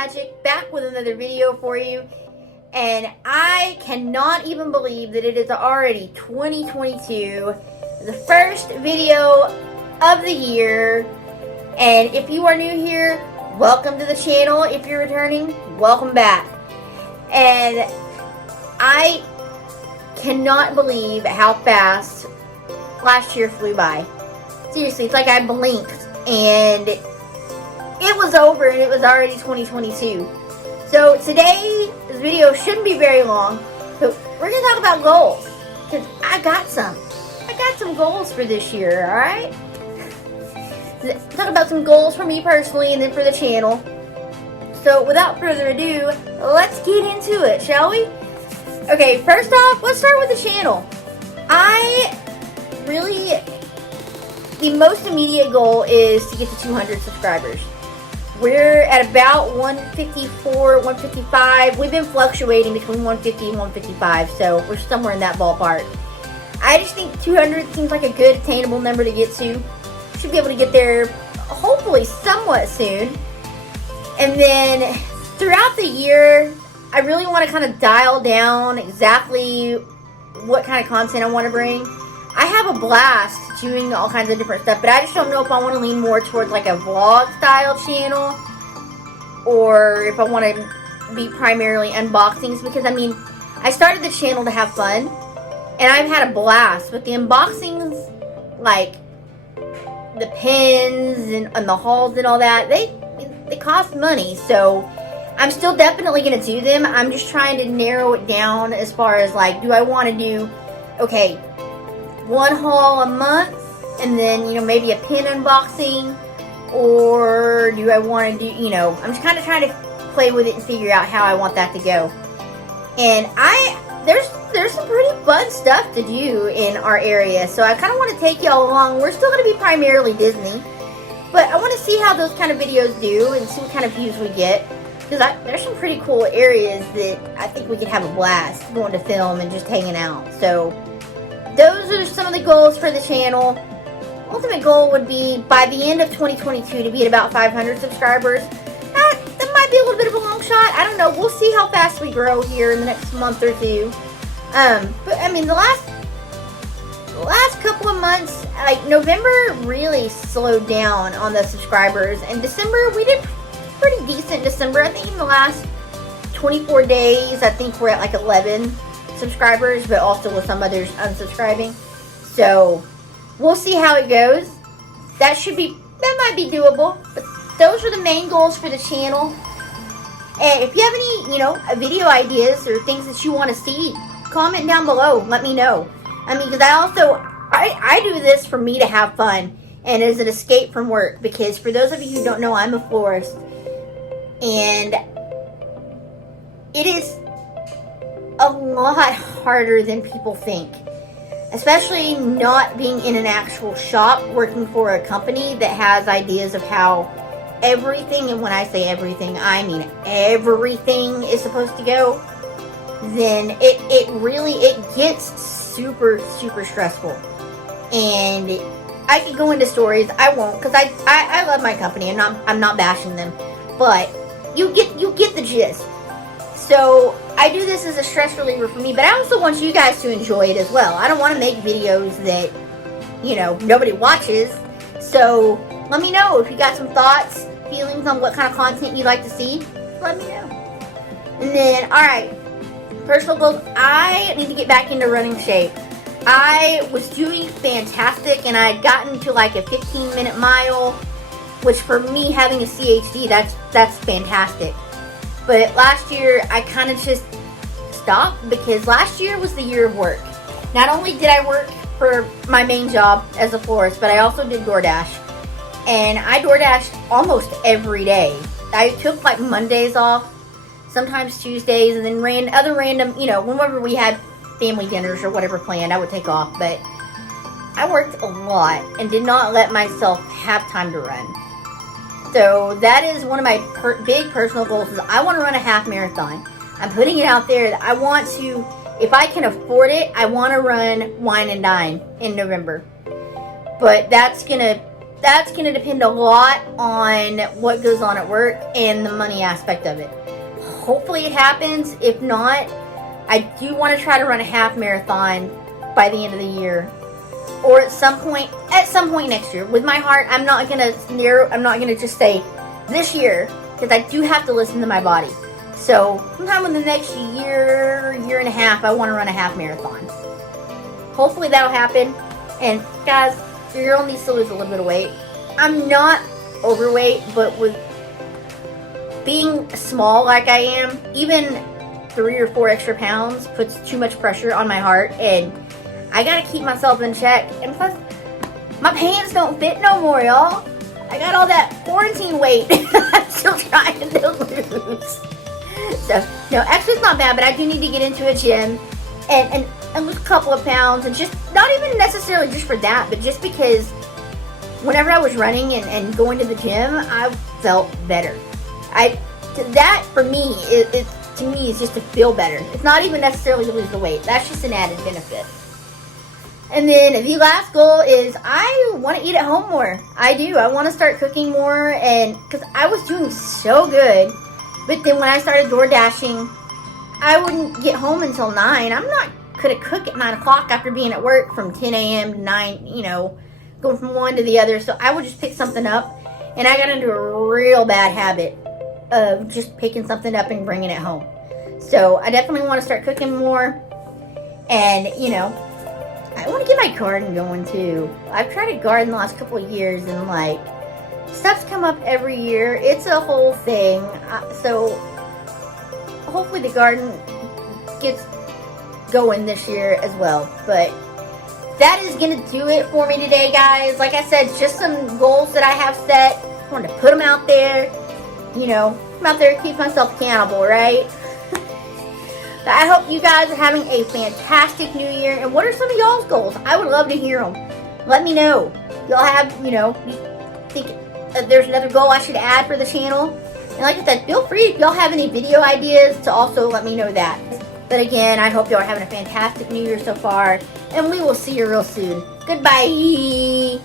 Magic, back with another video for you. And I cannot even believe that it is already 2022, the first video of the year. And if you are new here, welcome to the channel. If you're returning, welcome back. And I cannot believe how fast last year flew by. Seriously, it's like I blinked and it was over and it was already 2022. So today, this video shouldn't be very long, but we're going to talk about goals. Because I got some goals for this year, alright? Talk about some goals for me personally and then for the channel. So without further ado, let's get into it, shall we? Okay, first off, let's start with the channel. The most immediate goal is to get to 200 subscribers. We're at about 154, 155. We've been fluctuating between 150 and 155, so we're somewhere in that ballpark. I just think 200 seems like a good attainable number to get to. Should be able to get there hopefully somewhat soon. And then throughout the year, I really want to kind of dial down exactly what kind of content I want to bring. I have a blast doing all kinds of different stuff, but I just don't know if I want to lean more towards like a vlog style channel or if I want to be primarily unboxings, because I mean, I started the channel to have fun and I've had a blast, but the unboxings, like the pins and the hauls and all that, they cost money, so I'm still definitely going to do them. I'm just trying to narrow it down as far as like, do I want to do, okay, one haul a month and then, you know, maybe a pin unboxing, or do I want to do, you know, I'm just kind of trying to play with it and figure out how I want that to go. And there's some pretty fun stuff to do in our area, so I kind of want to take y'all along. We're still going to be primarily Disney, but I want to see how those kind of videos do and see what kind of views we get, because there's some pretty cool areas that I think we could have a blast going to film and just hanging out. So those are some of the goals for the channel. Ultimate goal would be by the end of 2022 to be at about 500 subscribers. That might be a little bit of a long shot. I don't know. We'll see how fast we grow here in the next month or two. But I mean, the last couple of months, like November really slowed down on the subscribers, and December we did pretty decent. December, I think in the last 24 days, I think we're at like 11 subscribers, but also with some others unsubscribing. So we'll see how it goes. That might be doable. But those are the main goals for the channel. And if you have any, you know, video ideas or things that you want to see, comment down below. Let me know. I mean, because I do this for me to have fun and as an escape from work. Because for those of you who don't know, I'm a florist, and it is a lot harder than people think, especially not being in an actual shop, working for a company that has ideas of how everything, and when I say everything, I mean everything is supposed to go. Then it gets super stressful. And I could go into stories. I won't, because I love my company and I'm not bashing them, but you get the gist. So I do this as a stress reliever for me, but I also want you guys to enjoy it as well. I don't want to make videos that, you know, nobody watches. So let me know if you got some thoughts, feelings on what kind of content you'd like to see. Let me know. And then, alright, personal goals. I need to get back into running shape. I was doing fantastic, and I had gotten to like a 15-minute mile, which for me, having a CHD, that's fantastic. But last year, I kind of just stopped because last year was the year of work. Not only did I work for my main job as a florist, but I also did DoorDash. And I DoorDashed almost every day. I took like Mondays off, sometimes Tuesdays, and then other random, you know, whenever we had family dinners or whatever planned, I would take off. But I worked a lot and did not let myself have time to run. So that is one of my big personal goals, is I want to run a half marathon. I'm putting it out there that I want to, if I can afford it, I want to run Wine and Dine in November. But that's going to that's going to depend a lot on what goes on at work and the money aspect of it. Hopefully it happens. If not, I do want to try to run a half marathon by the end of the year, or at some point next year. With my heart, I'm not gonna just say this year, because I do have to listen to my body. So sometime in the next year and a half, I want to run a half marathon. Hopefully that'll happen. And guys, your girl needs to lose a little bit of weight. I'm not overweight, but with being small like I am, even 3 or 4 extra pounds puts too much pressure on my heart, and I gotta keep myself in check. And plus, my pants don't fit no more, y'all. I got all that quarantine weight I'm still trying to lose. So, no, extra's not bad, but I do need to get into a gym and lose a couple of pounds, and just, not even necessarily just for that, but just because whenever I was running and going to the gym, I felt better. That for me, to me, is just to feel better. It's not even necessarily to lose the weight. That's just an added benefit. And then the last goal is I want to eat at home more. I do. I want to start cooking more, and because I was doing so good, but then when I started door dashing, I wouldn't get home until 9. I'm not going to cook at 9 o'clock after being at work from 10 a.m. to 9, going from one to the other. So I would just pick something up, and I got into a real bad habit of just picking something up and bringing it home. So I definitely want to start cooking more, and I want to get my garden going too. I've tried to garden the last couple of years, and like, stuff's come up every year. It's a whole thing. So hopefully the garden gets going this year as well. But that is going to do it for me today, guys. Like I said, just some goals that I have set. I wanted to put them out there. I'm out there to keep myself accountable, right? I hope you guys are having a fantastic new year. And what are some of y'all's goals? I would love to hear them. Let me know. Y'all have, you think there's another goal I should add for the channel? And like I said, feel free, if y'all have any video ideas, to also let me know that. But again, I hope y'all are having a fantastic new year so far. And we will see you real soon. Goodbye.